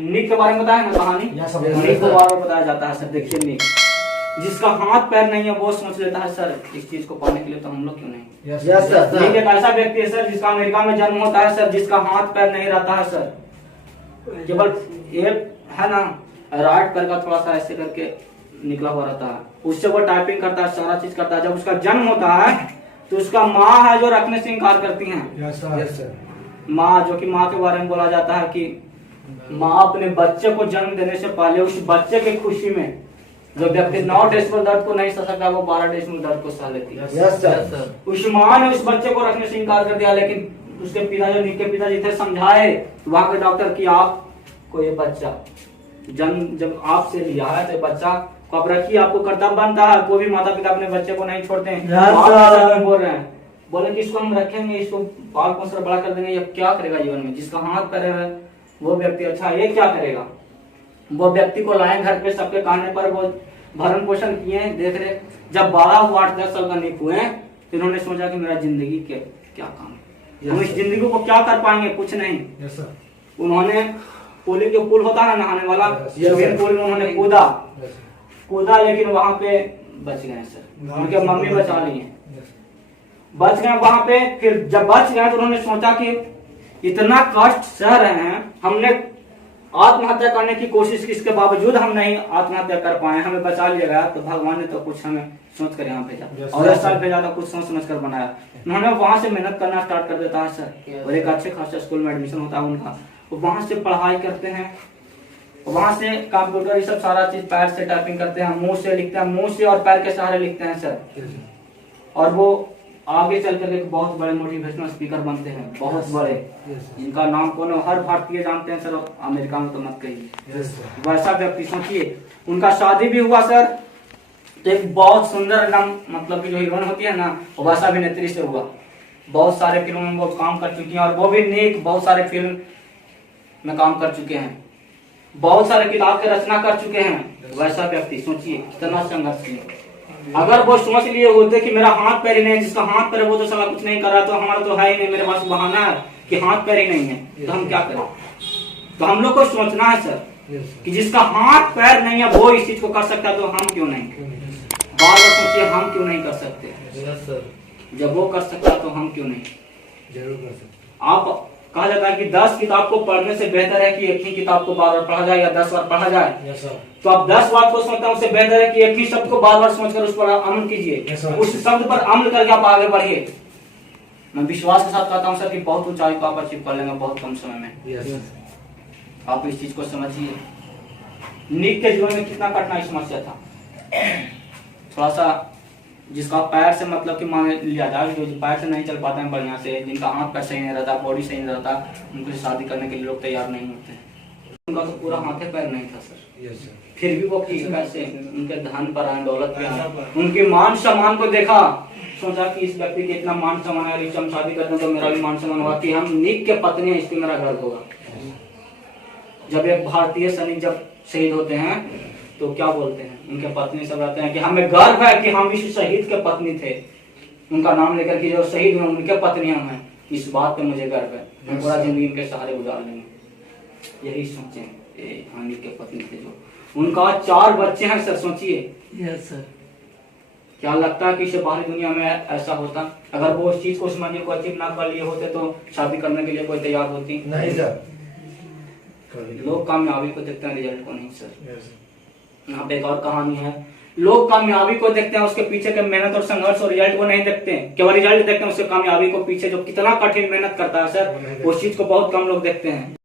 निक के बारे में बताया ना कहानी, निक को बार बार बताया जाता है सर। देखिए निक, जिसका हाथ पैर नहीं है वो सोच लेता है सर इस चीज को पाने के लिए तो हम लोग क्यों नहीं। Yes sir. निक एक ऐसा व्यक्ति है सर जिसका अमेरिका में जन्म होता है सर, जिसका हाथ पैर नहीं रहता है सर, केवल एक है ना राइट पैर का थोड़ा सा ऐसे करके निकला हुआ रहता है, उससे वो टाइपिंग करता है, सारा चीज करता है। जब उसका जन्म होता है तो उसका माँ है जो रखने से इनकार करती हैं। Yes sir. माँ, जो कि माँ के बारे में बोला जाता है कि माँ अपने बच्चे को जन्म देने से पहले उस बच्चे की खुशी में जो व्यक्ति 9 डेसिबल दर्द को नहीं सह सकता वो 12 डेसिबल दर्द को सह लेती है। Yes sir. उस माँ ने उस बच्चे को रखने से इनकार कर दिया, लेकिन उसके पिता जो निक के पिताजी थे समझाए वहां के डॉक्टर कि आपको ये बच्चा जन्म जब आपसे लिया है तो बच्चा को आप रखिए, आपको कर्तव्य बनता है। कोई भी माता पिता अपने बच्चे को नहीं छोड़ते हैं। आप बोल रहे हैं, बोले कि इसको हम रखेंगे, इसको पाल पोस कर बड़ा कर देंगे, ये क्या करेगा जीवन में। जिसका हाथ पैर है वो व्यक्ति अच्छा ये क्या करेगा। वो व्यक्ति को लाए घर पे, सबके कहने पर वो भरण पोषण किए, देख रहे। जब 12 हुआ 8-10 साल का निक हुए तो इन्होंने सोचा कि मेरा जिंदगी के क्या काम है, हम इस जिंदगी को क्या कर पाएंगे, कुछ नहीं। उन्होंने पुल जो पुल होता है नहाने वाला, स्विमिंग पूल में उन्होंने कूदा, लेकिन वहां पे बच गए सर। उनके मम्मी बचा लिए, बच गए वहां पे। फिर जब बच गए तो उन्होंने सोचा कि इतना कष्ट सह रहे हैं, हमने आत्महत्या करने की कोशिश की, इसके बावजूद हम नहीं आत्महत्या कर पाए, हमें बचा लिया गया। तो भगवान ने तो कुछ हमें सोच कर यहाँ भेजा, और इस साल भेजा था कुछ सोच समझ कर बनाया। उन्होंने वहां से मेहनत करना स्टार्ट कर देता है सर, और एक अच्छे खासे स्कूल में एडमिशन होता है उनका, वहां से पढ़ाई करते हैं, वहां से कंप्यूटर ये सब सारा चीज पैर से टाइपिंग करते हैं, मुंह से लिखते हैं, मुंह से और पैर के सहारे लिखते हैं सर। और वो आगे चल कर एक बहुत बड़े मोटिवेशनल स्पीकर बनते हैं, बहुत बड़े, जिनका नाम कौन हर भारतीय जानते हैं सर, अमेरिका में तो मत कहिए। वैसा व्यक्ति सोचिए, उनका शादी भी हुआ सर, तो एक बहुत सुंदर नाम मतलब की जो हीरोइन होती है ना वैसा अभिनेत्री से हुआ। बहुत सारे फिल्मों में वो काम कर चुकी हैं, और वो भी नेक बहुत सारे फिल्म में काम कर चुके हैं, बहुत सारे किताब के रचना कर चुके हैं। वैसा व्यक्ति सोचिए कितना संघर्ष किया। अगर वो सोच लिए होते कि मेरा हाथ पैर ही नहीं, जिसका हाथ पैर है वो तो साला कुछ नहीं कर रहा, तो हमारा तो है ही नहीं, मेरे पास बहाना है कि हाथ पैर ही नहीं है, तो हम क्या करें। तो हम लोग को सोचना है सर कि जिसका हाथ पैर नहीं है वो इस चीज को कर सकता है, तो हम क्यों नहीं। बार बार सोचिए हम क्यों नहीं कर सकते, जब वो कर सकता तो हम क्यों नहीं। जरूर कर सकते। आप कहा जाता है कि 10 किताब को पढ़ने से बेहतर है कि एक ही किताब को बार बार पढ़ा जाए या 10 बार पढ़ा जाए। तो आप 10 बार को सोचता हूँ उससे बेहतर है कि एक ही शब्द को बार बार सोचकर उस पर अमल कीजिए, उस शब्द पर अमल करके आप आगे बढ़िए। मैं विश्वास के साथ कहता हूँ सर कि बहुत ऊंचाई को आप अचीव कर लेंगे बहुत कम समय में। आप इस चीज को समझिए। निक के जीवन में कितना कठिनाई समस्या था, थोड़ा सा जिसका पैर से मतलब कि मान लिया जाए जो पैर से नहीं चल पाते हैं बढ़िया से, जिनका हाथ पैर सही नहीं रहता, बॉडी सही नहीं रहता, उनको शादी करने के लिए लोग तैयार नहीं होते। उनका तो पूरा हाथ पैर नहीं था सर, फिर भी वो कैसे उनके धन पर आए, दौलत पे आए, उनके मान सम्मान को देखा, सोचा कि इस व्यक्ति के इतना मान सम्मान है, हम शादी करते हैं तो मेरा भी मान सम्मान होगा कि हम निक के पत्नी है, इसलिए मेरा घर होगा। जब एक भारतीय सैनिक जब शहीद होते हैं तो क्या बोलते हैं, उनके पत्नी सब रहते हैं कि हमें गर्व है कि हम इस शहीद के पत्नी थे, उनका नाम लेकर के जो शहीद हुए उनके पत्नी हम हैं, इस बात पे मुझे गर्व है, हम पूरा जिंदगी उनके सहारे गुजार लेंगे। यही सोचे हानि के पत्नी थे जो, उनका 4 बच्चे हैं सर, सोचिए। Yes sir. क्या लगता है कि इसे बाहरी दुनिया में ऐसा होता, अगर वो उस चीज को उस मंजिल को अचीव ना कर लिए होते तो शादी करने के लिए कोई तैयार होती नहीं सर। लोग कामयाबी को देखते हैं, रिजल्ट को नहीं सर। यहाँ पे एक और कहानी है, लोग कामयाबी को देखते हैं, उसके पीछे के मेहनत और संघर्ष और रिजल्ट को नहीं देखते हैं, केवल रिजल्ट देखते हैं, उसके कामयाबी को पीछे जो कितना कठिन मेहनत करता है सर उस चीज को बहुत कम लोग देखते हैं।